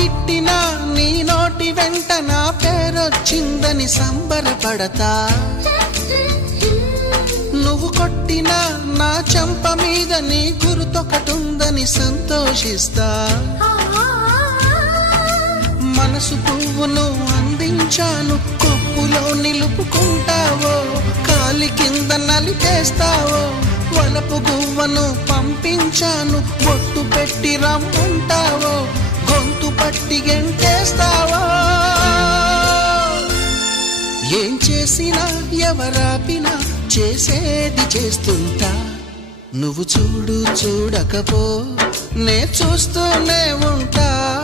తిట్టినా నీ నోటి వెంట నా పేరొచ్చిందని సంబరపడతా. నువ్వు కొట్టినా నా చెంప మీద నీ గుర్తొకటుందని సంతోషిస్తా. మనసు పువ్వును అందించాను, కొప్పులో నిలుపుకుంటావో, కాలి కింద నలిపేస్తావో. వలపు గువ్వను పంపించాను, బొట్టు పెట్టి రమ్మంటావో, గొంతు పట్టి గెంటేస్తావో. ఏం చేసినా ఎవరాపినా చేసేది చేస్తుంటా. నువ్వు చూడు చూడకపో నే చూస్తూనే ఉంటా.